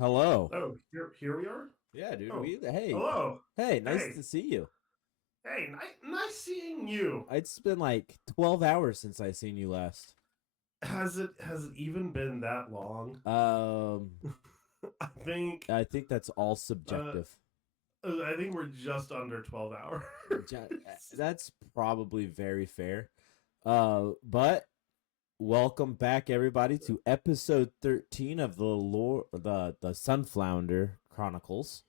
Hello. Oh, here we are. Yeah, dude. Oh, Hey, hello. hey, nice Hey, to see you. hey, nice seeing you. It's been like 12 hours since I seen you last. Has it even been that long? Um, I think I think that's all uh subjective. I think we're just under 12 hours. That's probably very fair. But welcome back everybody to episode 13 of the Sunflounder Chronicles.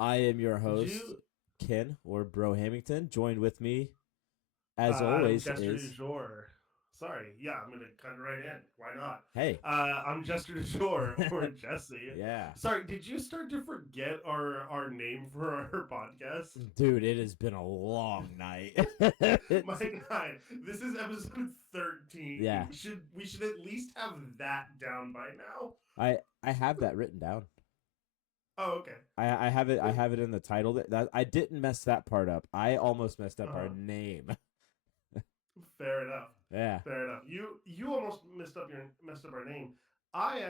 I am your Did host, you Ken or Brohammington. Joined with me as I'm always Jester is Dujour. Sorry, yeah, I'm gonna cut it right in. Why not? hey. I'm Jester Dujour or Jesse. Yeah. Sorry, did you start to forget our name for our podcast? Dude, it has been a long night. My God, this is episode 13. Yeah, We should at least have that down by now. I have that written down. Oh, okay. I have it. I have it in the title. That I didn't mess that part up. I almost messed up our Uh-huh. name. Fair enough. Yeah. Fair enough. You almost messed up our name. I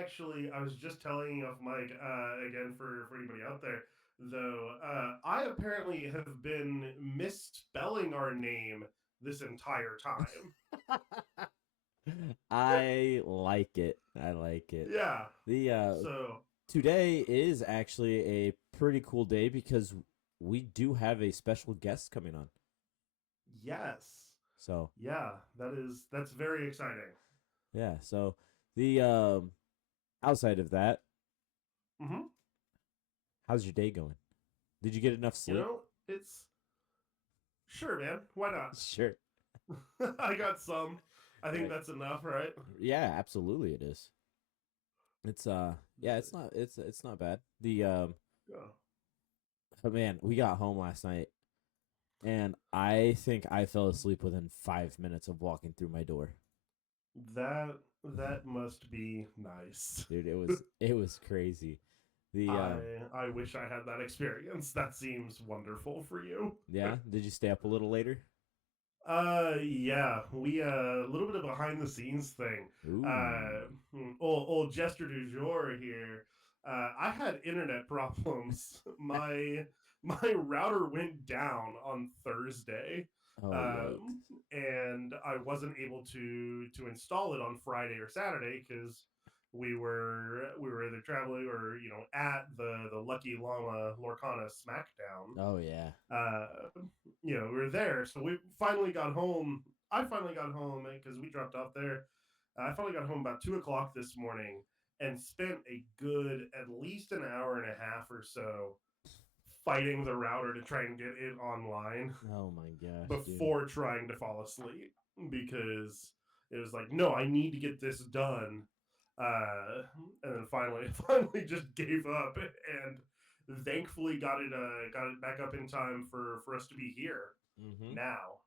was just telling off mic again for anybody out there though. I apparently have been misspelling our name this entire time. I like it. I like it. Yeah. The So Today is actually a pretty cool day because we do have a special guest coming on. yes. So, Yeah, that's very exciting. yeah, so the outside of that, Mm-hmm. how's your day going? Did you get enough You sleep? know, it's sure, man. Why not? Sure. I got some. I think Right. that's enough, right? Yeah, absolutely it is. It's yeah, it's not bad. The Yeah. But man, we got home last night and I think I fell asleep within 5 minutes of walking through my door. That must be nice. Dude, it was crazy. The I I wish I had that experience. That seems wonderful for you. Yeah, did you stay up a little later? Yeah, we a little bit of behind the scenes thing. Ooh. Old Jester Dujour here. I had internet problems. My router went down on Thursday, Oh, yikes. um, and I wasn't able to install it on Friday or Saturday because we were either traveling or at the Llucky Llama Lorcana Smackdown. Oh yeah. uh, we were there. So we finally got home. I finally got home because we dropped off there. I finally got home about 2 o'clock this morning and spent a good at least an hour and a half or so fighting the router to try and get it online Oh my gosh, dude. before trying to fall asleep because it was like, no, I need to get this done. And then finally just gave up and thankfully got it back up in time for us to be here Mm-hmm. now.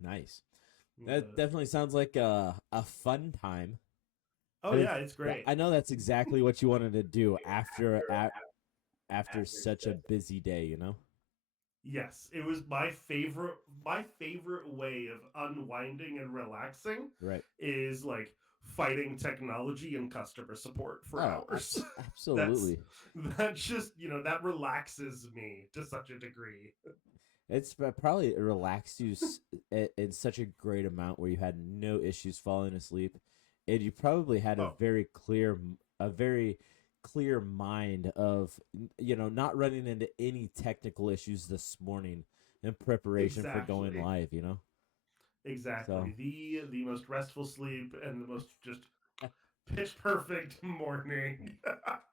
Nice. That Uh, definitely sounds like a fun time. oh And yeah, it's great. I know that's exactly what you wanted to do after such a busy day, you know? Yes, it was my favorite way of unwinding and relaxing Right. is like fighting technology and customer support for Oh, hours. that's absolutely. that's just that relaxes me to such a degree. It's probably relaxed you in such a great amount where you had no issues falling asleep, and you probably had Oh, a very clear mind of not running into any technical issues this morning in preparation for going exactly. live. You know, so Exactly. The most restful sleep and the most just pitch perfect morning.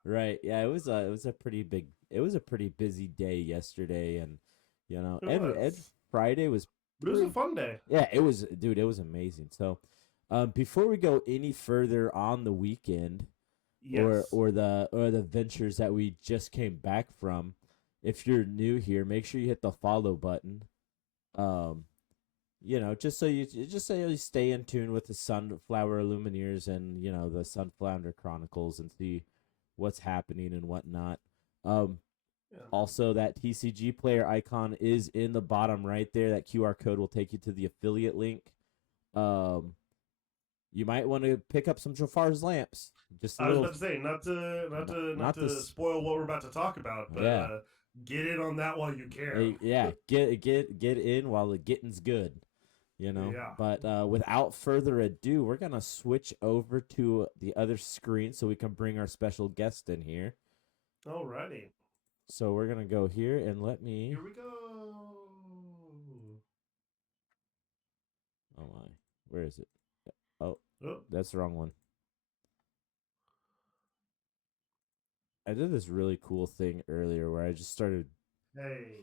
right, yeah, it was a pretty busy day yesterday, and It and was. Friday was But it was a pretty. fun day. Yeah, it was, dude. It was amazing. So, before we go any further on the weekend Yes. or the ventures that we just came back from, if you're new here, make sure you hit the follow button. Um, just so you stay in tune with the Sunflower Illumineers and the Sunflounder Chronicles and see what's happening and whatnot. Um, Yeah. Also, that TCG player icon is in the bottom right there. That QR code will take you to the affiliate link. Um, you might want to pick up some Jafar's lamps. Just a I was little. about to say not to s- spoil what we're about to talk about, but Yeah. get in on that while you can. Yeah, get in while the getting's good. Yeah. But without further ado, we're gonna switch over to the other screen so we can bring our special guest in here. Alrighty. So we're gonna go here and let me. Here we go. Oh my, where is it? Oh, that's the wrong one. I did this really cool thing earlier where I just started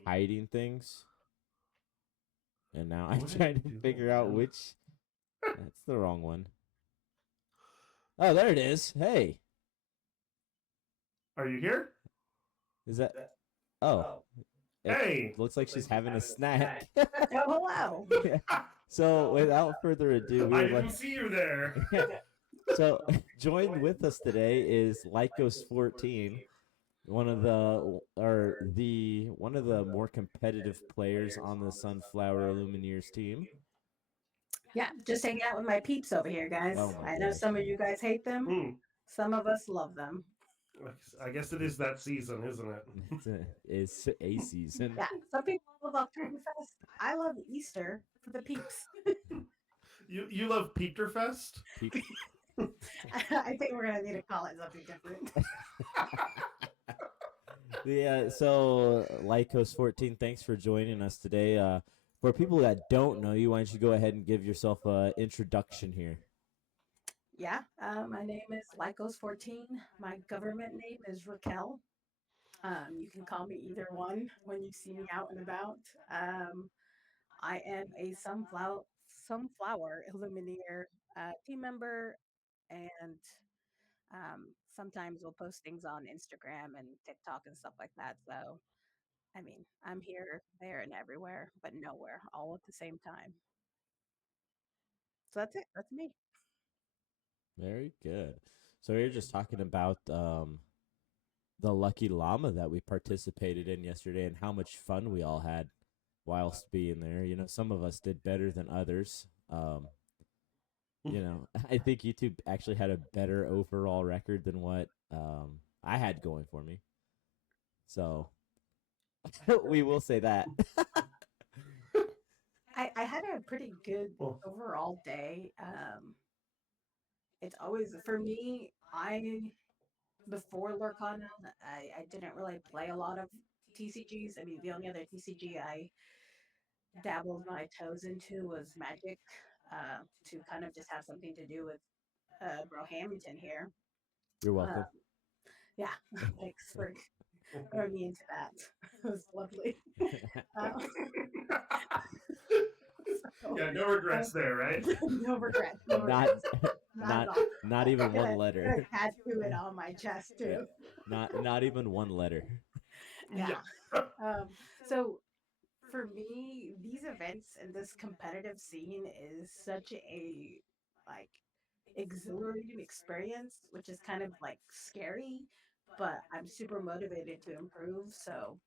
hiding things. And now I'm trying to figure out which. That's the wrong one. Oh, there it is. Hey. Are you here? Is that? Oh. Hey. Looks like she's having a snack. Oh, hello. So without further ado, I didn't see you there. So joined with us today is Lycos14, one of the more competitive players on the Sunflounder Illumineers team. Yeah, just hanging out with my peeps over here, guys. Oh I know some of you guys hate them. Some of us love them. I guess it is that season, isn't it? It's a season. Yeah, some people love Oktoberfest. I love Easter for the peeps. You love Peterfest? I think we're gonna need to call it something different. Yeah, so Lycos14, thanks for joining us today. For people that don't know you, why don't you go ahead and give yourself an introduction here? Yeah, my name is Lycos14. My government name is Raquel. You can call me either one when you see me out and about. I am a Sunflower Illumineer team member, and sometimes we'll post things on Instagram and TikTok and stuff like that. So, I mean, I'm here, there, and everywhere, but nowhere all at the same time. So that's it. That's me. Very good. So we were just talking about the Llucky Llama that we participated in yesterday and how much fun we all had whilst being there. Some of us did better than others. I think YouTube actually had a better overall record than what I had going for me. So we will say that. I had a pretty good overall day. It's always, for me, before Lorcana, I didn't really play a lot of TCGs. I mean, the only other TCG I dabbled my toes into was Magic, to kind of just have something to do with Brohammington here. You're welcome. Yeah, thanks for throwing me into that. It was lovely. Yeah, no regrets there, right? No regrets. Not even one letter. Tattoo it on my chest too. Yeah. Not even one letter. Yeah. So for me, these events and this competitive scene is such a exhilarating experience, which is kind of scary, but I'm super motivated to improve. So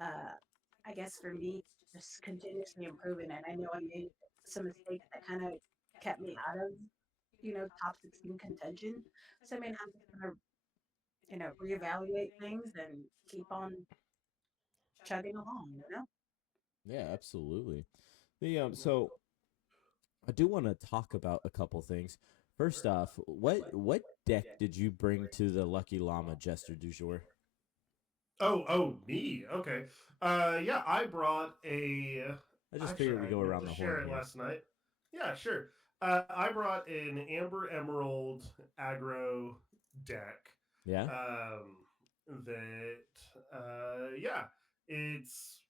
I guess for me, just continuously improving. And I know I made some mistakes that kind of kept me out of, top 16 contention. So I may have to kind of, reevaluate things and keep on chugging along. Yeah, absolutely. So I do want to talk about a couple things. First off, what deck did you bring to the Llucky Llama Jester Dujour? Oh, me. Okay. Yeah, I brought I just figured we go around the horn here. Last night. Yeah, sure. I brought an Amber Emerald aggro deck. Yeah. It's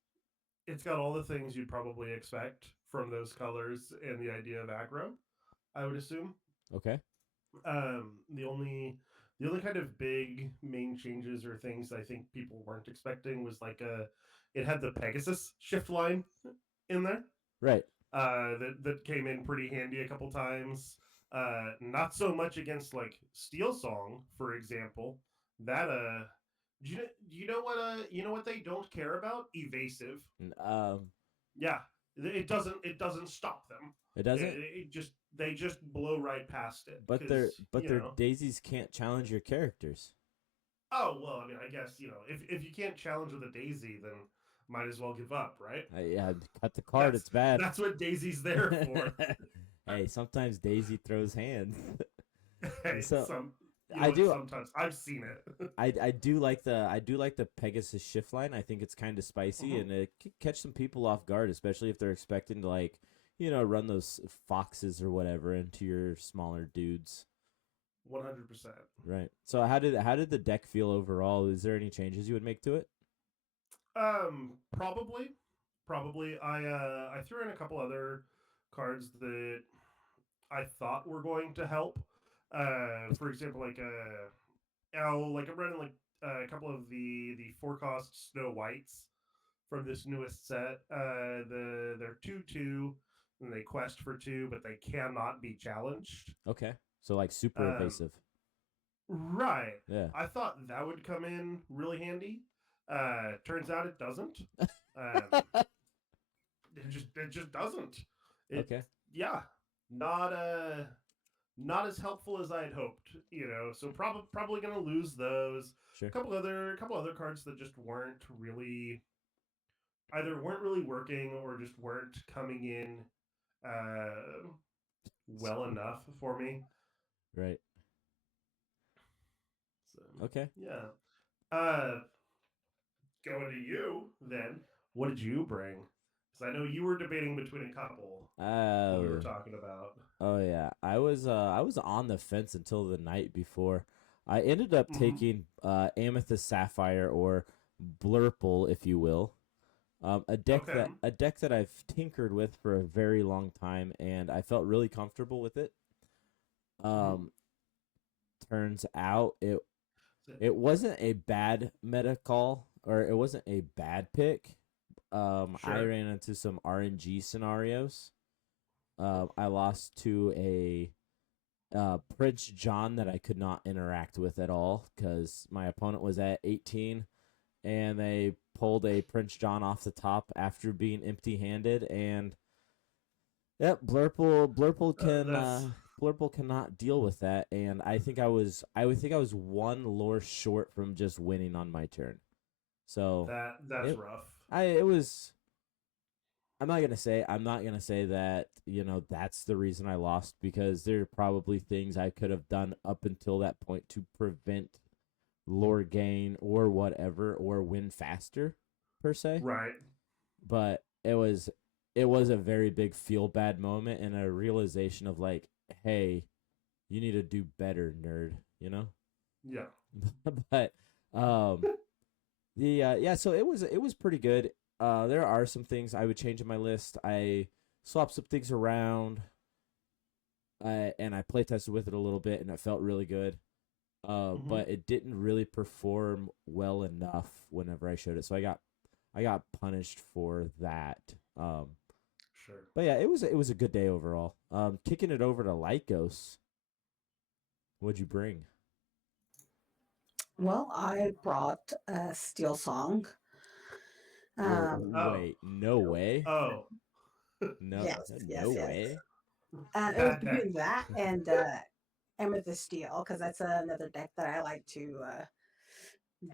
got all the things you'd probably expect from those colors and the idea of aggro, I would assume. Okay. The only kind of big main changes or things I think people weren't expecting was it had the Pegasus shift line in there. Right. That came in pretty handy a couple times. Not so much against Steel Song, for example. That you know what they don't care about? Evasive. Yeah, it doesn't stop them. It doesn't. They just blow right past it. But their daisies can't challenge your characters. Oh well, I mean, I guess if you can't challenge with a daisy, then might as well give up, right? Yeah, cut the card. It's bad. That's what Daisy's there for. Hey, sometimes Daisy throws hands. Hey, so sometimes I've seen it. I do like the Pegasus shift line. I think it's kind of spicy and it could catch some people off guard, especially if they're expecting to run those foxes or whatever into your smaller dudes. 100%. Right. So how did the deck feel overall? Is there any changes you would make to it? Probably. I threw in a couple other cards that I thought were going to help. For example, I'm running a couple of the 4-cost Snow Whites from this newest set. They're 2/2 and they quest for 2, but they cannot be challenged. Okay. So super evasive. Right. Yeah. I thought that would come in really handy. Turns out it doesn't. It just doesn't. Okay. Yeah. Not as helpful as I had hoped, So probably gonna lose those. Sure. A couple other cards that just weren't really working or just weren't coming in well enough for me. Right. So, okay. Yeah. Going to you then. What did you bring? Because I know you were debating between a couple. We were talking about. Oh yeah, I was on the fence until the night before. I ended up taking Amethyst Sapphire or Blurple, if you will. A deck that I've tinkered with for a very long time, and I felt really comfortable with it. Turns out it wasn't a bad meta call, or it wasn't a bad pick. Sure. I ran into some RNG scenarios. I lost to a Prince John that I could not interact with at all because my opponent was at 18, and they pulled a Prince John off the top after being empty-handed, and Blurple cannot deal with that, and I think I was one lore short from just winning on my turn. So that's rough. I'm not gonna say that that's the reason I lost, because there are probably things I could have done up until that point to prevent lore gain or whatever, or win faster per se. Right. But it was a very big feel bad moment and a realization of hey, you need to do better, nerd. Yeah. But so it was pretty good. There are some things I would change in my list. I swapped some things around, and I play tested with it a little bit, and it felt really good. But it didn't really perform well enough whenever I showed it, so I got punished for that. Sure. But yeah, it was a good day overall. Kicking it over to Lycos. What'd you bring? Well, I brought a Steel Song. Wait, no way. Oh. No, yes, no way. It was between that and Amethyst Steel, because that's another deck that I like to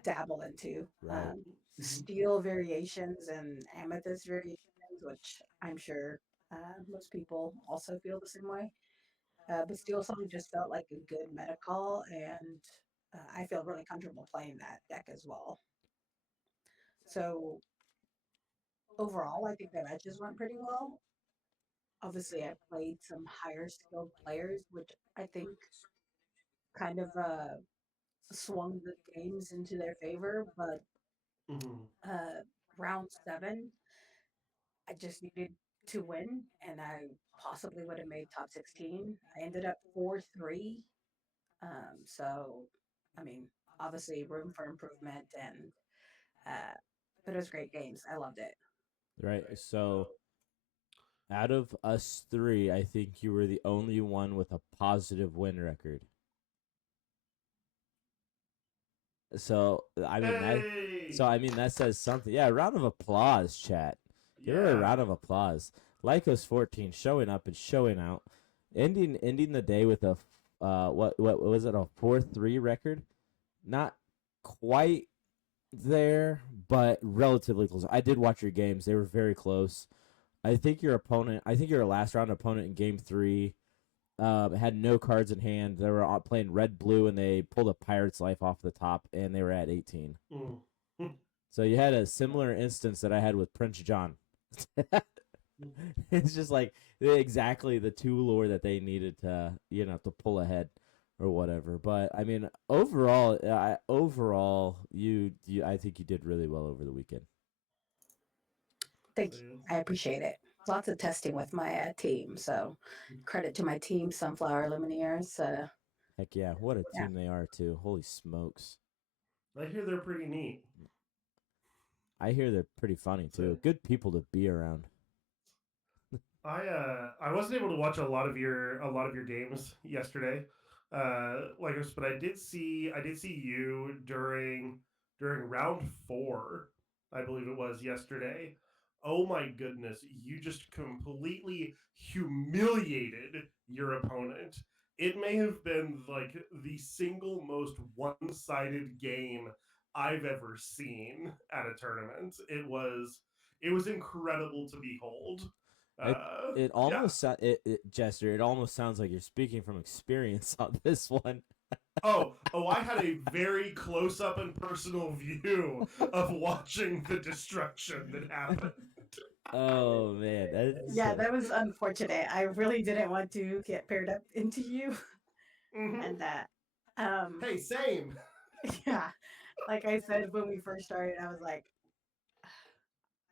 dabble into. Right. Steel variations and Amethyst variations, which I'm sure most people also feel the same way. But Steel Song just felt like a good meta call, and I feel really comfortable playing that deck as well. So overall, I think the matches went pretty well. Obviously, I played some higher skilled players, which I think kind of swung the games into their favor. But round 7, I just needed to win, and I possibly would have made top 16. I ended up 4-3. So, I mean, obviously room for improvement, and but it was great games. I loved it. Right. So, out of us 3, I think you were the only one with a positive win record. So I mean that says something. Yeah, round of applause, chat. Give her a round of applause. Lycos 14 showing up and showing out, ending the day with a what was it, a 4-3 record? Not quite there, but relatively close. I did watch your games; they were very close. I think your last round opponent in game 3 had no cards in hand. They were playing red blue, and they pulled a Pirate's Life off the top, and they were at 18. So you had a similar instance that I had with Prince John. It's just like exactly the two lore that they needed to, to pull ahead or whatever. But I mean, overall, you I think you did really well over the weekend. Thank you. I appreciate it. Lots of testing with my team, so credit to my team, Sunflounder Lumineers. Heck yeah, what a team they are too. Holy smokes! I hear they're pretty neat. I hear they're pretty funny too. Good people to be around. I wasn't able to watch a lot of your games yesterday, but I did see you during round 4, I believe it was yesterday. Oh my goodness, you just completely humiliated your opponent. It may have been like the single most one-sided game I've ever seen at a tournament. It was incredible to behold. It almost Jester, it almost sounds like you're speaking from experience on this one. Oh, I had a very close up and personal view of watching the destruction that happened. Oh man, that was unfortunate. I really didn't want to get paired up into you, and that. Hey, same. Yeah, like I said when we first started, I was like,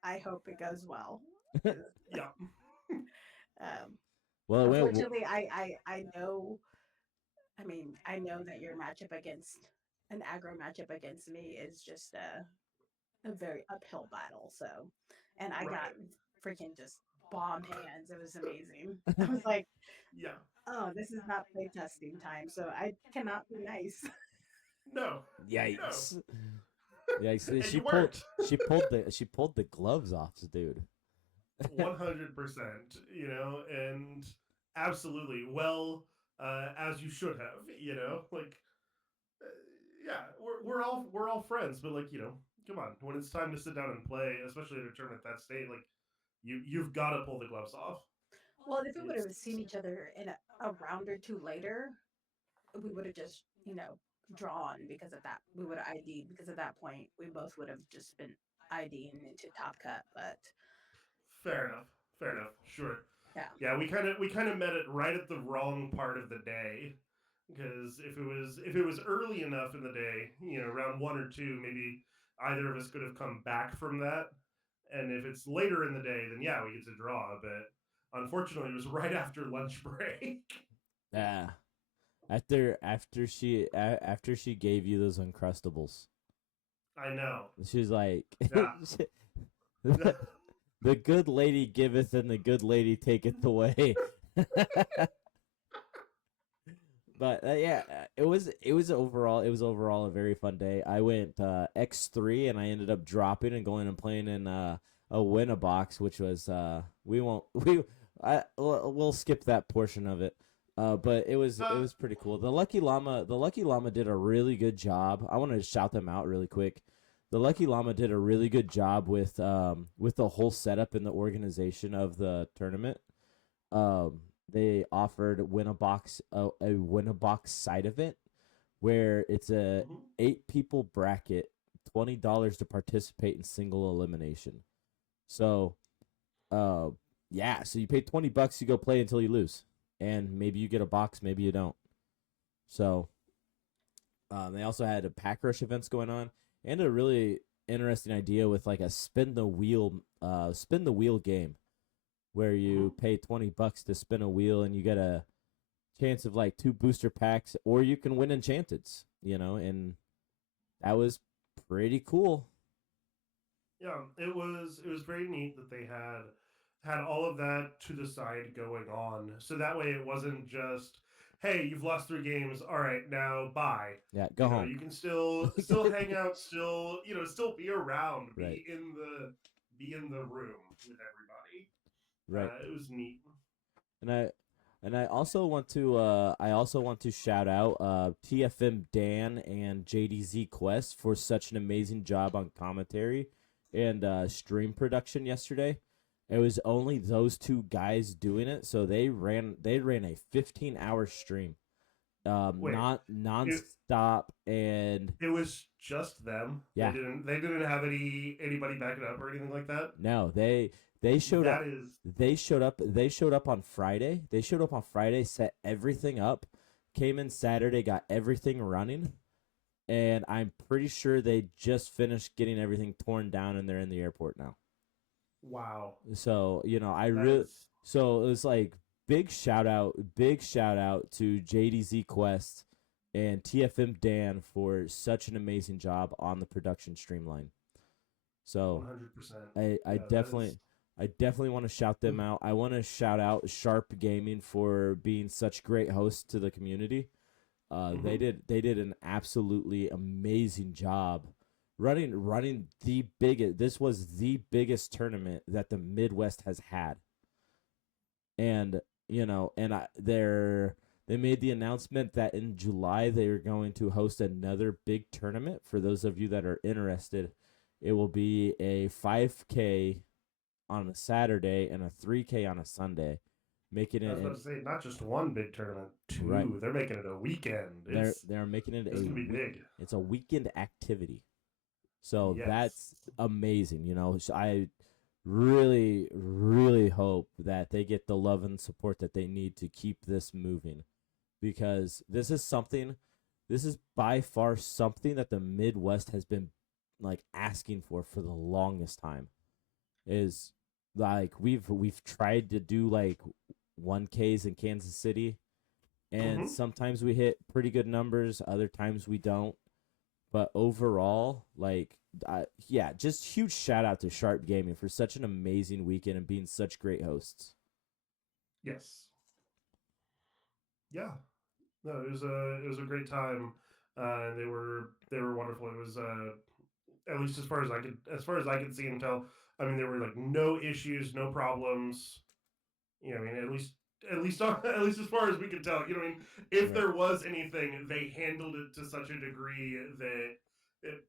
I hope it goes well. Yeah. Well, unfortunately, I know. I mean, I know that your matchup against an aggro matchup against me is just a very uphill battle. So, and I got freaking just bombed hands. It was amazing. I was like, yeah. Oh, this is not play testing time, so I cannot be nice. No. Yikes. No. Yikes. She pulled the gloves off, dude. 100%, and absolutely. Well, as you should have, we're all friends, but come on, when it's time to sit down and play, especially at a tournament that state, you've got to pull the gloves off. Well, if we would have seen each other in a round or two later, we would have just, drawn because of that. We would have ID'd because at that point we both would have just been IDing into Top Cut. But fair enough. Sure. Yeah. We kind of met it right at the wrong part of the day, because if it was early enough in the day, round 1 or 2, maybe either of us could have come back from that. And if it's later in the day, then yeah, we get to draw. But unfortunately, it was right after lunch break. Yeah. After she gave you those Uncrustables. I know. She was like, yeah. The good lady giveth and the good lady taketh away. But it was overall a very fun day. I went X3 and I ended up dropping and going and playing in a win-a-box, which was we'll skip that portion of it. But it was pretty cool. The Llucky Llama did a really good job. I want to shout them out really quick. The Llucky Llama did a really good job with the whole setup and the organization of the tournament. They offered a win-a-box side event where it's a 8-people bracket, $20 to participate in single elimination. So, so you pay $20 to go play until you lose, and maybe you get a box, maybe you don't. So, they also had a pack rush events going on, and a really interesting idea with like a spin the wheel game, where you pay $20 to spin a wheel and you get a chance of like 2 booster packs, or you can win enchanteds, and that was pretty cool. Yeah, it was very neat that they had all of that to the side going on. So that way it wasn't just, hey, you've lost 3 games. All right, now bye. Yeah, go home. You can still hang out, still be around, be in the room with everybody. Right. It was neat. And I also want to shout out TFM Dan and JDZQuest for such an amazing job on commentary and stream production yesterday. It was only those two guys doing it, so they ran a 15-hour stream. Wait, not nonstop, and it was just them. Yeah. They didn't have anybody back it up or anything like that. No, they showed up. That is They showed up on Friday. They showed up on Friday, set everything up, came in Saturday, got everything running, and I'm pretty sure they just finished getting everything torn down and they're in the airport now. wow. So, you know, That's- so it was like big shout out to JDZQuest and TFM Dan for such an amazing job on the production streamline. So 100%. I definitely want to shout them out. I want to shout out Sharp Gaming for being such great hosts to the community. They did an absolutely amazing job running the biggest. This was the biggest tournament that the Midwest has had. And you know, and they made the announcement that in July they are going to host another big tournament. For those of you that are interested, it will be a 5K on a Saturday and a 3K on a Sunday, making it. I was about to say not just one big tournament, two. Right. They're making it a weekend. They're making it it's gonna be big. It's a weekend activity, so Yes. that's amazing. You know, so I really hope that they get the love and support that they need to keep this moving, because this is by far something that the Midwest has been like asking for the longest time. Is like we've tried to do like 1Ks in Kansas City, and sometimes we hit pretty good numbers, other times we don't. But overall, like, just huge shout out to Sharp Gaming for such an amazing weekend and being such great hosts. Yes. Yeah. No, it was a great time. They were wonderful. It was at least as far as I could see and tell. I mean, there were like no issues, no problems. You know, I mean, at least as far as we could tell. You know, I mean, if Right. there was anything, they handled it to such a degree that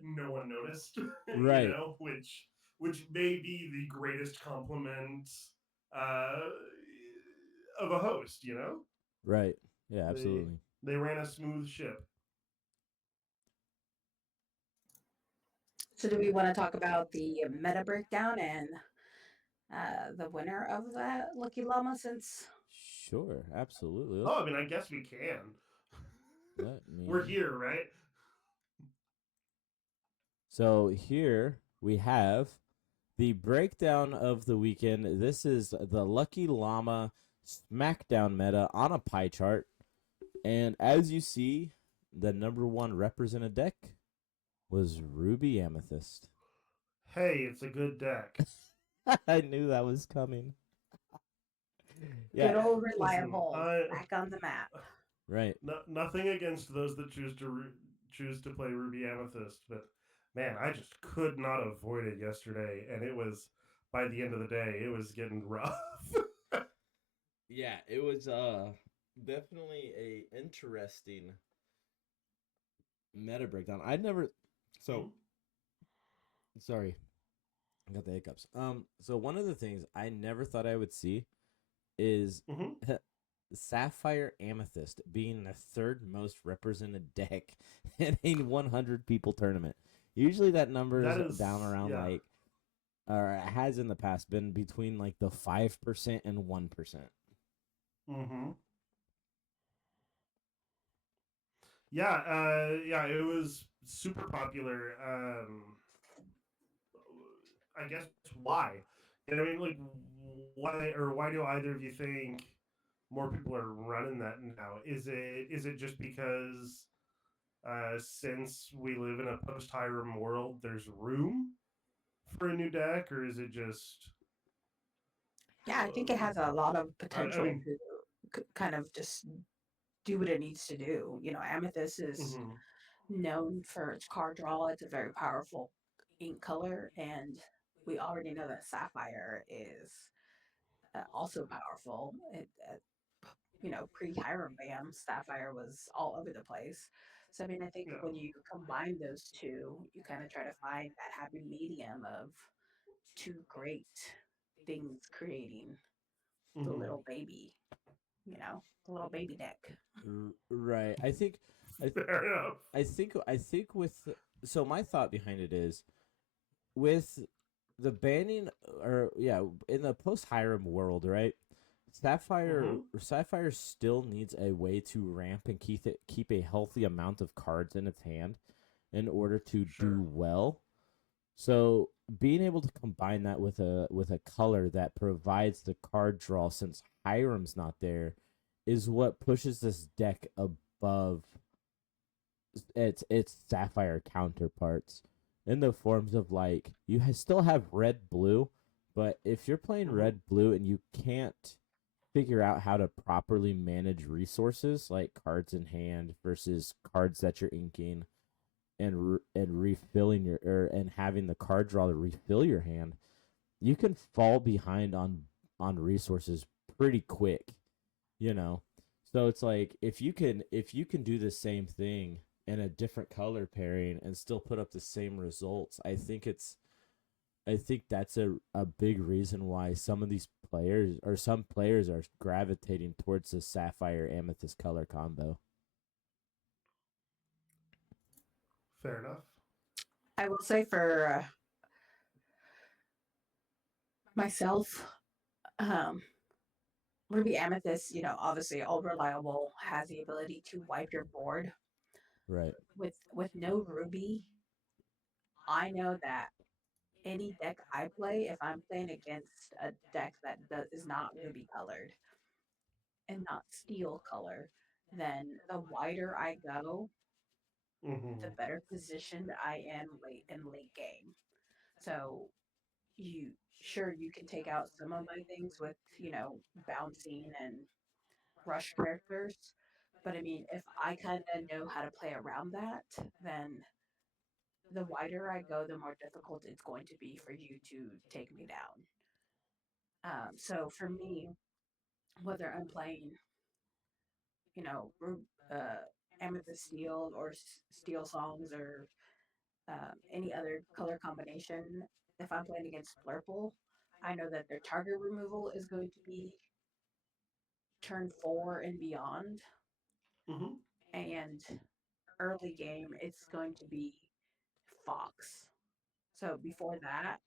no one noticed. Right. You know, which may be the greatest compliment of a host. You know. Right. Yeah, absolutely. They ran a smooth ship. So do we want to talk about the meta breakdown and the winner of that Llucky Llama, since Sure, absolutely. Oh, I mean, I guess we can. We're here, right? So here we have the breakdown of the weekend. This is the Llucky Llama Smackdown meta on a pie chart. And as you see, the number one represented deck was Ruby Amethyst. Hey, it's a good deck. I knew that was coming. good old reliable Listen, back on the map. Right. Nothing against those that choose to play Ruby Amethyst, but man, I just could not avoid it yesterday, and it was, by the end of the day, it was getting rough. Yeah, it was definitely a interesting meta breakdown. Sorry, I got the hiccups. So one of the things I never thought I would see is Sapphire Amethyst being the third most represented deck in a 100 people tournament. Usually that number is down around like, or it has in the past been between like the 5% and 1%. Yeah, it was super popular. I guess why? You know what I mean? Like, why do either of you think more people are running that now? Is it just because since we live in a post Hiram world, there's room for a new deck, or is it just? Yeah, I think it has a lot of potential to kind of just do what it needs to do. You know, Amethyst is known for its card draw. It's a very powerful ink color, and we already know that Sapphire is also powerful. Pre-Hiram Bam, Sapphire was all over the place. So I mean, I think Yeah. when you combine those two, you kind of try to find that happy medium of two great things creating the little baby, the little baby deck. Right. I think Fair enough. I think with so my thought behind it is with the banning in the post Hiram world, right? Sapphire still needs a way to ramp and keep a healthy amount of cards in its hand in order to do well. So being able to combine that with a color that provides the card draw, since Hiram's not there, is what pushes this deck above its Sapphire counterparts, in the forms of like you still have red blue, but if you're playing red blue and you can't figure out how to properly manage resources like cards in hand versus cards that you're inking and refilling and having the card draw to refill your hand, you can fall behind on resources pretty quick, So it's like if you can do the same thing in a different color pairing and still put up the same results, I think that's a big reason why some players are gravitating towards the Sapphire Amethyst color combo. Fair enough. I will say for myself, Ruby Amethyst, obviously all reliable, has the ability to wipe your board. Right. With no Ruby, I know that any deck I play, if I'm playing against a deck that is not Ruby colored and not steel color, then the wider I go, the better positioned I am late game. So you can take out some of my things with, bouncing and rush characters. But I mean, if I kind of know how to play around that, then the wider I go, the more difficult it's going to be for you to take me down. So for me, whether I'm playing, Amethyst Steel or Steel Songs or any other color combination, if I'm playing against Blurple, I know that their target removal is going to be turn 4 and beyond. And early game, it's going to be Fox. So before that,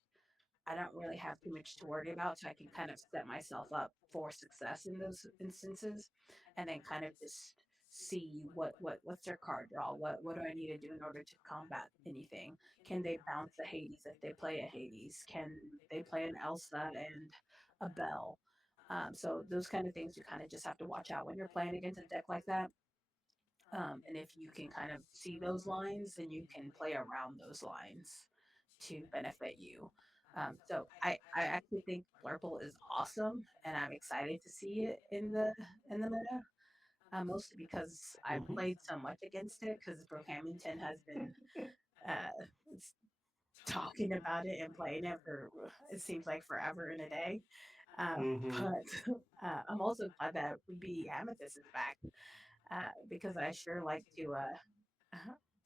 I don't really have too much to worry about, so I can kind of set myself up for success in those instances, and then kind of just see what's their card draw, what do I need to do in order to combat anything. Can they bounce the Hades if they play a Hades? Can they play an Elsa and a Bell? So those kind of things you kind of just have to watch out when you're playing against a deck like that. And if you can kind of see those lines, then you can play around those lines to benefit you. So I actually think Blurple is awesome, and I'm excited to see it in the meta. Mostly because I've played so much against it, because Brohammington has been uh, talking about it and playing it for, it seems like, forever and a day. But I'm also glad that Ruby Amethyst is back, because I sure like to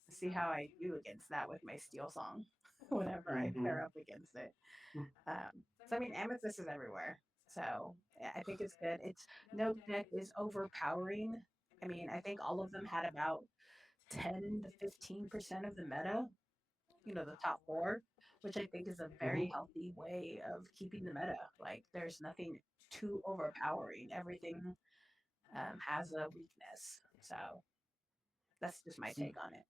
see how I do against that with my Steel Song whenever I pair up against it. So I mean, Amethyst is everywhere. So yeah, I think it's good. No deck is overpowering. I mean, I think all of them had about 10 to 15% of the meta, the top 4, which I think is a very healthy way of keeping the meta. Like, there's nothing too overpowering. Everything has a weakness. So that's just my take on it.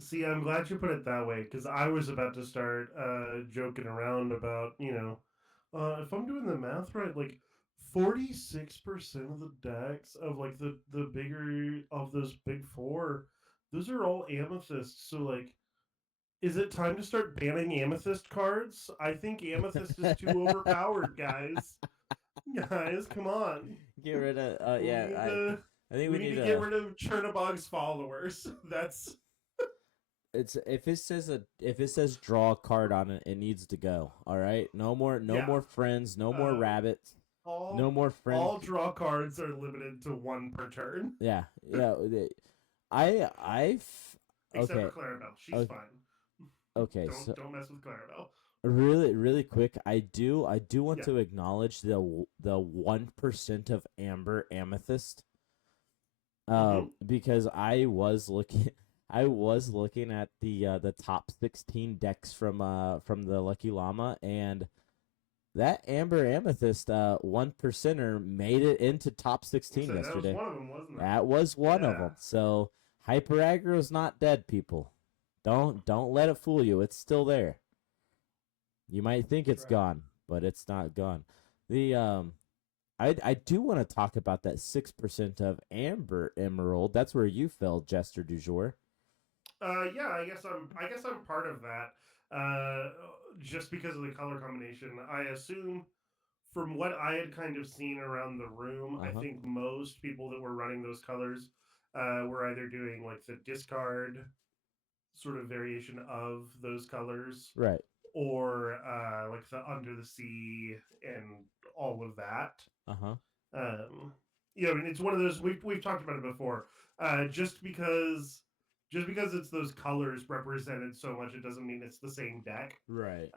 See, I'm glad you put it that way, because I was about to start joking around about, if I'm doing the math right, like 46% of the decks of like the bigger of those big 4, those are all amethysts. So like, is it time to start banning amethyst cards? I think amethyst is too overpowered, guys. Guys, come on. Get rid of I think we need to get rid of Chernobog's followers. That's it's if it says draw a card on it, it needs to go. All right, no more friends, no more rabbits. No more friend. All draw cards are limited to 1 per turn. Yeah. Except okay. for Clarabelle, she's Okay. fine. Okay. Don't mess with Clarabelle. Really quick, I do want to acknowledge the 1% of Amber Amethyst. Because I was looking at the top 16 decks from the Llucky Llama, and that Amber Amethyst 1%er made it into top 16 yesterday. That was one of them, wasn't it? That was one of them. So Hyper Aggro's not dead, people. Don't let it fool you. It's still there. You might think it's gone, but it's not gone. I do want to talk about that 6% of Amber Emerald. That's where you fell, Jester Dujour. Yeah, I guess I'm part of that. Just because of the color combination, I assume from what I had kind of seen around the room, I think most people that were running those colors were either doing like the discard sort of variation of those colors, right, or like the Under the Sea and all of that. Yeah, I mean, it's one of those we've talked about it before. Just because it's those colors represented so much, it doesn't mean it's the same deck. Right.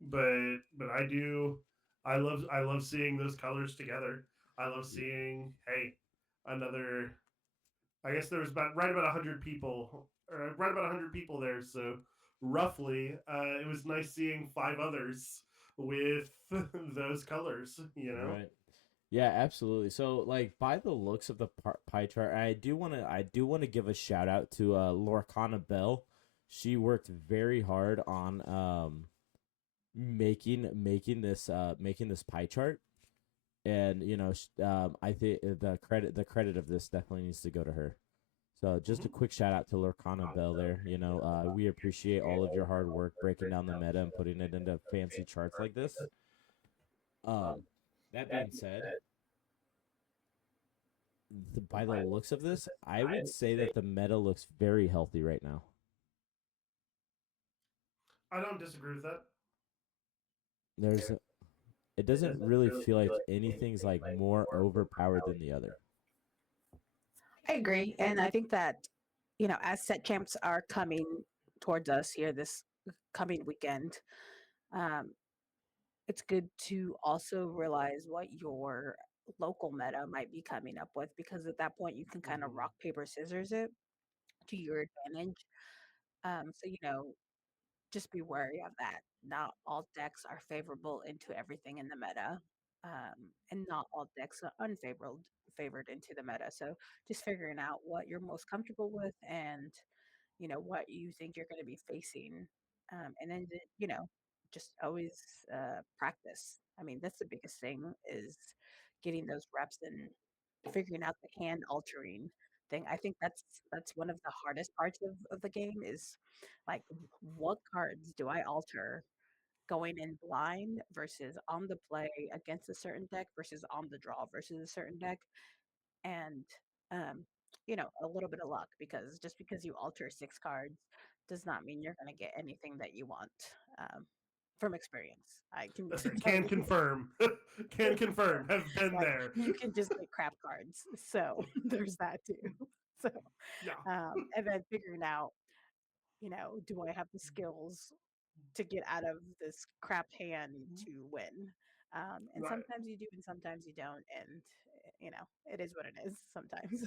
But I love seeing those colors together. I love seeing another. I guess there was about 100 people, right about 100 people there. So roughly, it was nice seeing 5 others with those colors. Right. Yeah, absolutely. So, like, by the looks of the pie chart, I do want to give a shout out to Lorcana Bell. She worked very hard on making this pie chart, and I think the credit of this definitely needs to go to her. So just a quick shout out to Lorcana Bell there. We appreciate all of your hard work breaking down the meta and putting it into fancy charts like this. That being said, by the looks of this, I would say that the meta looks very healthy right now. I don't disagree with that. It doesn't really feel like anything's like more overpowered than the other. I agree, and I think that as set camps are coming towards us here this coming weekend, it's good to also realize what your local meta might be coming up with, because at that point you can kind of rock paper scissors it to your advantage. So just be wary of that. Not all decks are favorable into everything in the meta, and not all decks are favored into the meta. So just figuring out what you're most comfortable with, and what you think you're going to be facing, and then just always practice. I mean, that's the biggest thing, is getting those reps and figuring out the hand altering thing. I think that's one of the hardest parts of the game, is like, what cards do I alter going in blind versus on the play against a certain deck versus on the draw versus a certain deck. And um, a little bit of luck, because just because you alter 6 cards does not mean you're going to get anything that you want. From experience, I can can confirm. Can confirm. Have been like, there. You can just get crap cards, so there's that too. So yeah, and then figuring out, do I have the skills to get out of this crap hand to win? And right. sometimes you do, and sometimes you don't, and it is what it is sometimes.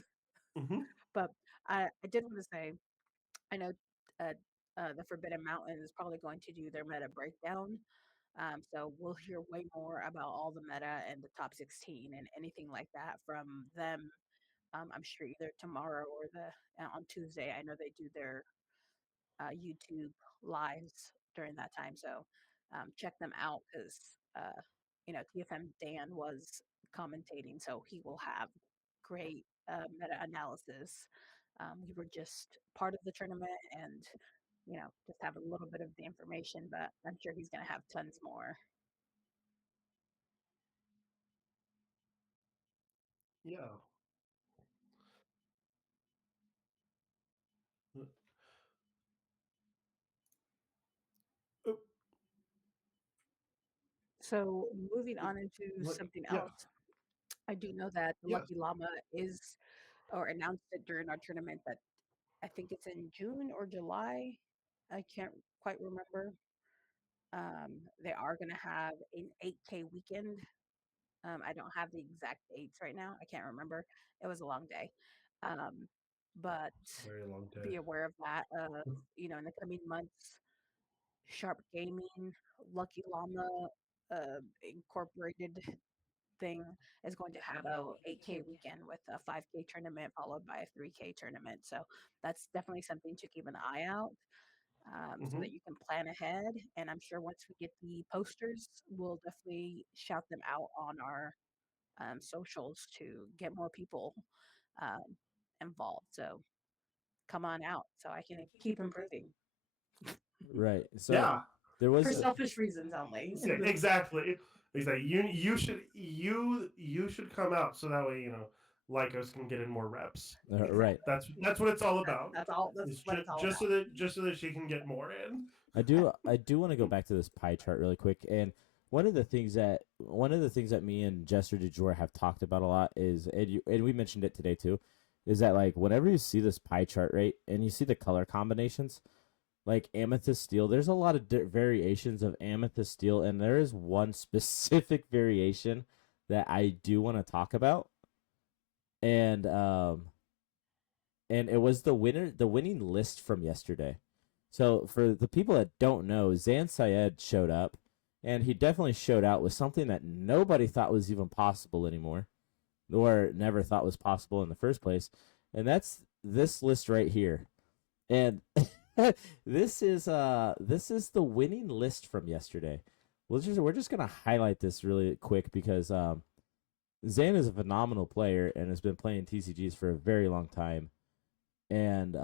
But I did want to say, I know uh, the Forbidden Mountain is probably going to do their meta breakdown. So we'll hear way more about all the meta and the top 16 and anything like that from them. I'm sure either tomorrow or on Tuesday. I know they do their YouTube lives during that time, so check them out, because TFM Dan was commentating, so he will have great meta analysis. We were just part of the tournament, and just have a little bit of the information, but I'm sure he's going to have tons more. Yeah. So moving on into something Yeah. else, I do know that the Yes. Lucky Llama is, or announced it during our tournament that I think it's in June or July. I can't quite remember. They are going to have an 8K weekend. I don't have the exact dates right now. I can't remember. It was a long day. But Very long day. be aware of that. In the coming months, Sharp Gaming, Lucky Llama Incorporated thing is going to have a 8K weekend with a 5K tournament followed by a 3K tournament. So that's definitely something to keep an eye out, so that you can plan ahead. And I'm sure once we get the posters, we'll definitely shout them out on our socials to get more people um, involved. So come on out so I can keep improving. Right. So Yeah. there was For selfish reasons only. Yeah, exactly. Exactly. You should come out so that way Lycos can get in more reps. right. That's what it's all about. That's all. That's It's what it's all just about. so that she can get more in. I do want to go back to this pie chart really quick. And one of the things that me and Jester Dujour have talked about a lot is, and we mentioned it today too, is that like whenever you see this pie chart, right, and you see the color combinations, like amethyst steel, there's a lot of variations of amethyst steel, and there is one specific variation that I do want to talk about, and it was the winning list from yesterday. So for the people that don't know, Zan Syed showed up, and he definitely showed out with something that nobody thought was even possible anymore, or never thought was possible in the first place, and that's this list right here. And this is the winning list from yesterday. We're just gonna highlight this really quick because Zan is a phenomenal player and has been playing TCGs for a very long time, and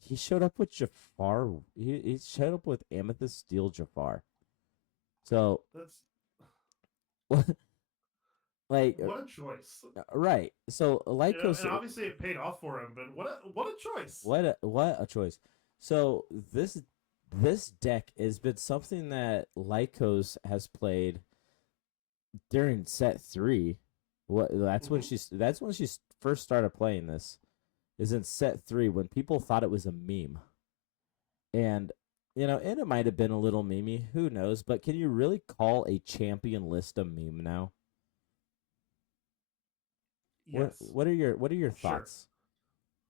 he showed up with Jafar. He showed up with Amethyst Steel Jafar. So That's like what a choice. right. So Lycos, and obviously it paid off for him, but what a choice. What a choice. So this deck has been something that Lycos has played during set 3. That's when she first started playing this. Is in set 3 when people thought it was a meme. And and it might have been a little memey, who knows, but can you really call a champion list a meme now? Yes. What are your thoughts?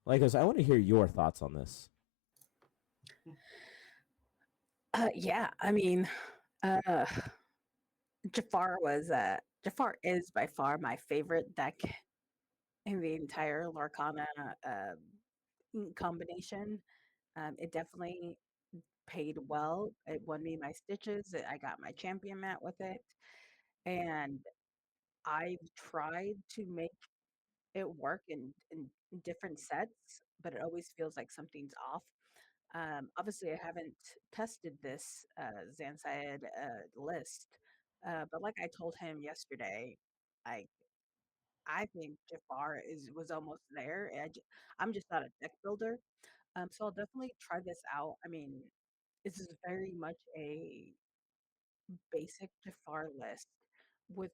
Lycos, I want to hear your thoughts on this. Yeah, I mean, Jafar is by far my favorite deck in the entire Lorcana combination. It definitely paid well. It won me my stitches. I got my champion mat with it, and I've tried to make it work in different sets, but it always feels like something's off. Obviously, I haven't tested this Zansiad list, but like I told him yesterday, I I think Jafar was almost there. I'm just not a deck builder, so I'll definitely try this out. I mean, this is very much a basic Jafar list, with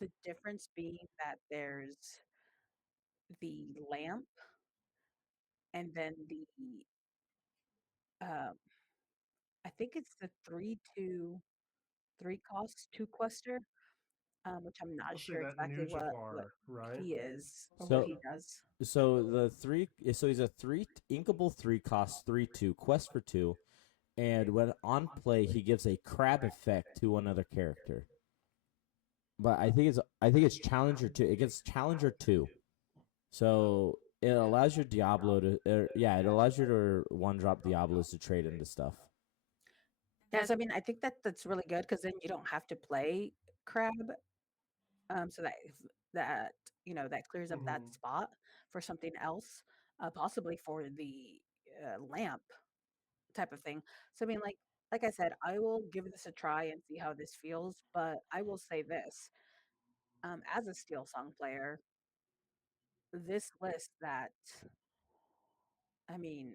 the difference being that there's the lamp and then the um, I think it's the 3 cost 2 quester, which I'm not Let's say sure that exactly new what Jafar, right? he is or what So he does. so he's a 3 inkable 3 cost 3/2 quest for 2, and when on play he gives a crab effect to another character. But I think it's Challenger 2. It gets Challenger 2. So it allows your Diablo to it allows you to one drop Diablos to trade into stuff. Yes, I mean I think that's really good because then you don't have to play crab, so that that clears up that spot for something else, possibly for the lamp type of thing. So I mean, like I said, I will give this a try and see how this feels. But I will say this: as a Steel Song player, this list that I mean,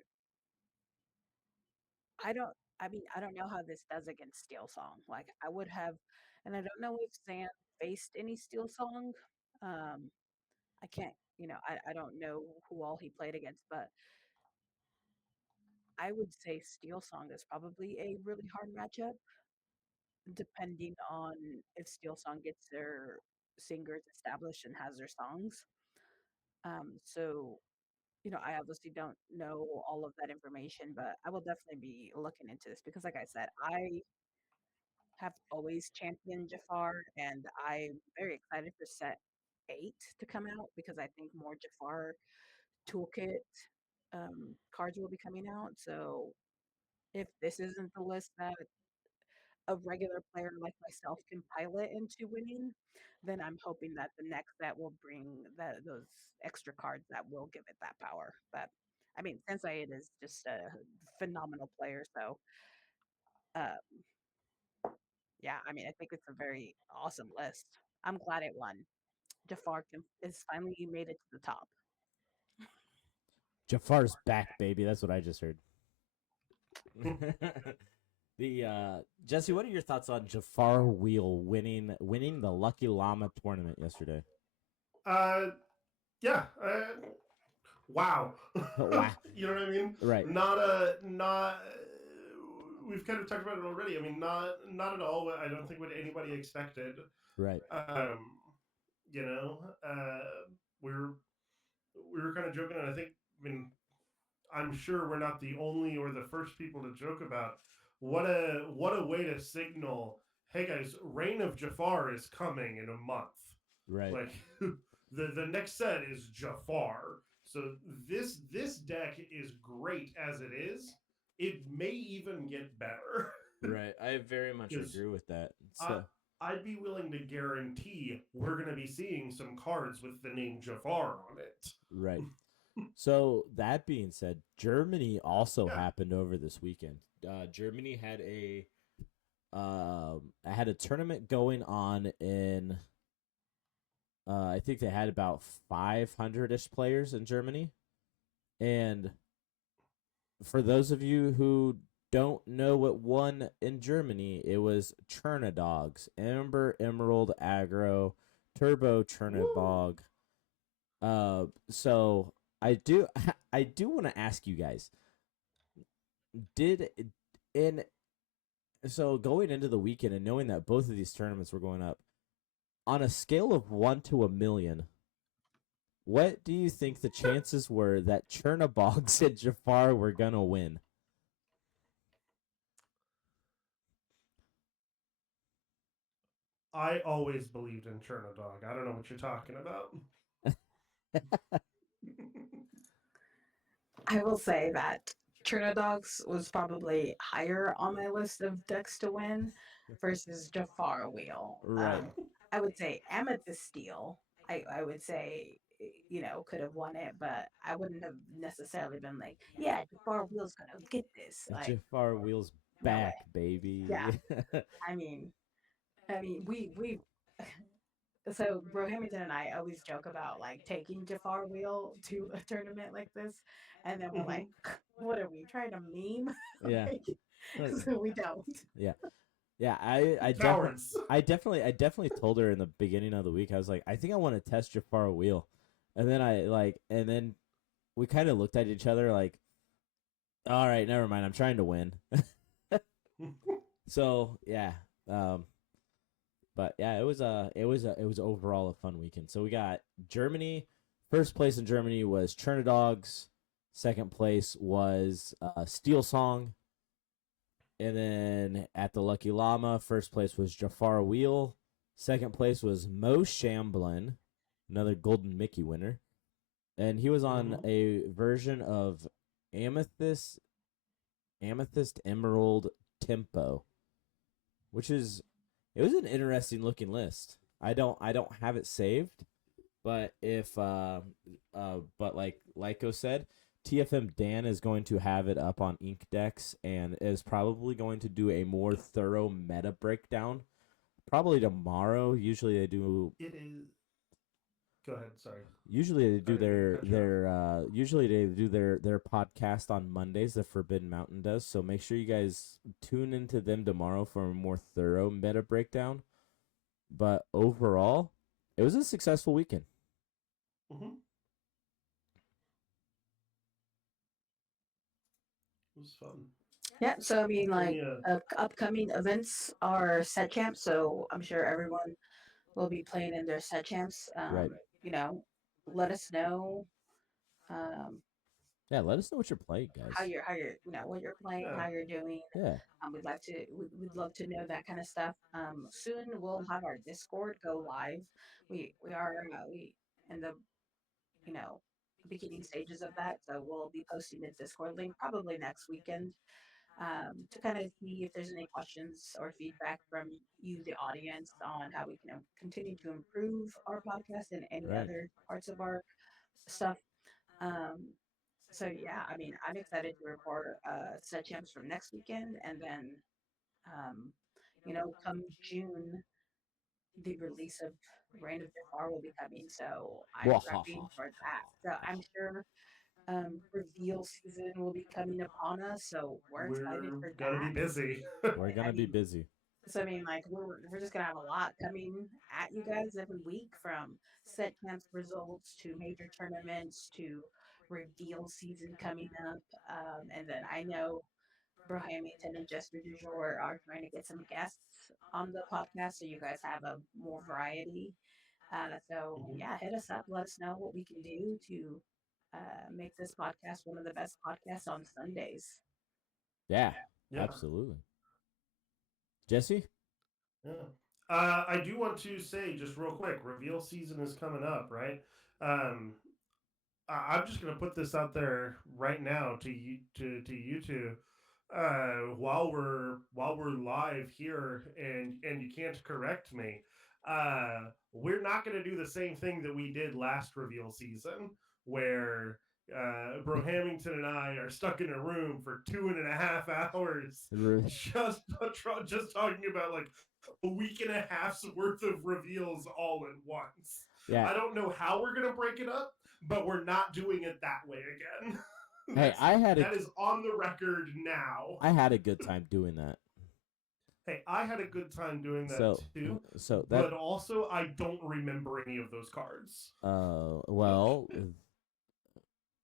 I don't. I mean, I don't know how this does against Steel Song. Like, I would have, and I don't know if Zan faced any Steel Song. I can't, I don't know who all he played against, but I would say Steel Song is probably a really hard matchup, depending on if Steel Song gets their singers established and has their songs. So, I obviously don't know all of that information, but I will definitely be looking into this because, like I said, I have always championed Jafar, and I'm very excited for set 8 to come out because I think more Jafar toolkit cards will be coming out. So if this isn't the list that a regular player like myself can pilot into winning, then I'm hoping that the next set will bring those extra cards that will give it that power. But I mean, Sensei is just a phenomenal player, so uh, yeah, I mean, I think it's a very awesome list. I'm glad it won. Jafar is finally made it to the top. Jafar's back, baby. That's what I just heard. Jesse, what are your thoughts on Jafar Wheel winning the Llucky Llama tournament yesterday? Yeah. Wow. Wow. You know what I mean? Right. Not. We've kind of talked about it already. I mean, not at all. I don't think what anybody expected. Right. You know, we were kind of joking, and I mean, I'm sure we're not the only or the first people to joke about what a way to signal, hey guys, Reign of Jafar is coming in a month. Right. Like the next set is Jafar. So this deck is great as it is. It may even get better. Right. I very much agree with that. So I'd be willing to guarantee we're going to be seeing some cards with the name Jafar on it. Right. So that being said, Germany also happened over this weekend. Germany had a tournament going on in. I think they had about 500-ish players in Germany, and for those of you who don't know what won in Germany, it was Chernadogs, Ember, Emerald, Aggro, Turbo, Chernabog. So I do want to ask you guys, so going into the weekend and knowing that both of these tournaments were going up, on a scale of 1 to 1,000,000, what do you think the chances were that Chernabogs and Jafar were gonna win? I always believed in Chernadog. I don't know what you're talking about. I will say that Chernadogs was probably higher on my list of decks to win versus Jafar Wheel. Right. I would say Amethyst Steel. I would say, could have won it, but I wouldn't have necessarily been like, yeah, Jafar Wheel's gonna get this. Like, Jafar Wheel's back, baby. Yeah. I mean, we so Brohammington and I always joke about like taking Jafar Wheel to a tournament like this, and then we're like, what are we trying to meme? Yeah. So we don't. Yeah. Yeah, I definitely told her in the beginning of the week, I was like, I think I want to test Jafar Wheel. And then we kind of looked at each other like, all right, never mind, I'm trying to win. So, yeah. But yeah, it was overall a fun weekend. So we got Germany. First place in Germany was Chernadogs. Second place was Steel Song. And then at the Llucky Llama, first place was Jafar Wheel. Second place was Mo Shamblin, another Golden Mickey winner. And he was on a version of Amethyst Emerald Tempo, which is, it was an interesting looking list. I don't have it saved, but but like Lyco said, TFM Dan is going to have it up on Inkdex and is probably going to do a more thorough meta breakdown probably tomorrow. Usually they do. It is Go ahead. Sorry. Usually they do Sorry, usually they do their podcast on Mondays. The Forbidden Mountain does. So make sure you guys tune into them tomorrow for a more thorough meta breakdown. But overall, it was a successful weekend. Mm-hmm. It was fun. Yeah, so I mean, like, Yeah. upcoming events are set champs, so I'm sure everyone will be playing in their set champs. Right. You know, let us know um, Yeah, let us know what you're playing, guys. how you're, what you're playing, how you're doing. Yeah. We'd love to know that kind of stuff. Soon we'll have our Discord go live. We are we in the you know beginning stages of that, so we'll be posting the Discord link probably next weekend. To kind of see if there's any questions or feedback from you, the audience, on how we can continue to improve our podcast and any Right. other parts of our stuff. Um, so yeah, I mean, I'm excited to report set champs from next weekend, and then um, come June, the release of Reign of Jafar will be coming. So I'm prepping for that. So I'm sure reveal season will be coming upon us. So we're excited for gonna be that. busy. We're gonna be busy. So I mean, like we're just gonna have a lot coming at you guys every week, from set champs results to major tournaments to reveal season coming up, and then I know Brohammington and Jester Dujour are trying to get some guests on the podcast, so you guys have a more variety. So yeah, hit us up. Let us know what we can do to make this podcast one of the best podcasts on Sundays. Yeah. Absolutely. Jesse? Yeah. I do want to say just real quick, reveal season is coming up, right? I'm just gonna put this out there right now to you two. While we're live here, and you can't correct me. We're not gonna do the same thing that we did last reveal season, where Brohammington and I are stuck in a room for 2.5 hours, just talking about like a week and a half's worth of reveals all at once. Yeah. I don't know how we're gonna break it up, but we're not doing it that way again. Hey, that is on the record now. I had a good time doing that. Hey, I had a good time doing that too. But also, I don't remember any of those cards. Well,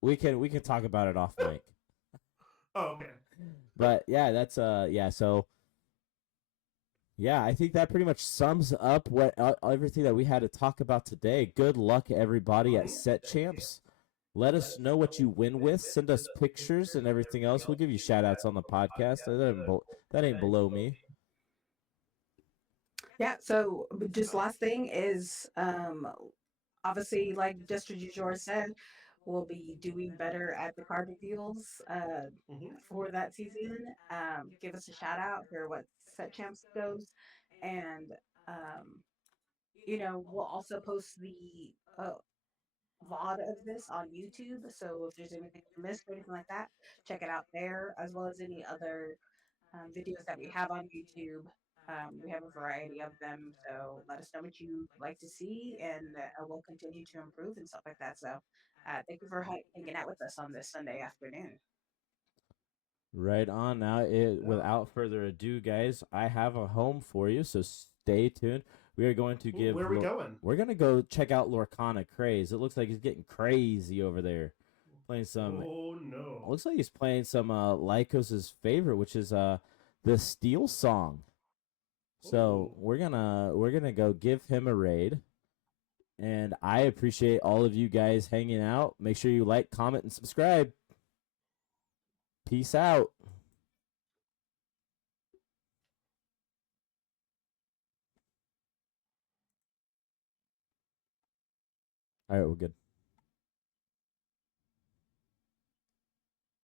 we can talk about it off mic. Oh, okay. But yeah, that's so yeah, I think that pretty much sums up what everything that we had to talk about today. Good luck, everybody, at Set Champs. Let us know what you win with. Send us pictures and everything else. We'll give you shout-outs on the podcast. That ain't below me. Yeah, so just last thing is, obviously, like Jester Dujour said, we'll be doing better at the card reveals for that season. Give us a shout out for what set champs goes, and we'll also post the VOD of this on YouTube. So if there's anything you missed or anything like that, check it out there, as well as any other videos that we have on YouTube. We have a variety of them, so let us know what you like to see, and we'll continue to improve and stuff like that. So, thank you for hanging out with us on this Sunday afternoon. Right on. Now, without further ado, guys, I have a home for you, so stay tuned. We are going to give. Where are we going? We're gonna go check out Lorcana Craze. It looks like he's getting crazy over there, playing some. Oh no! Looks like he's playing some Lycos' favorite, which is the Steel Song. So we're gonna go give him a raid, and I appreciate all of you guys hanging out. Make sure you like, comment, and subscribe. Peace out. All right, we're good.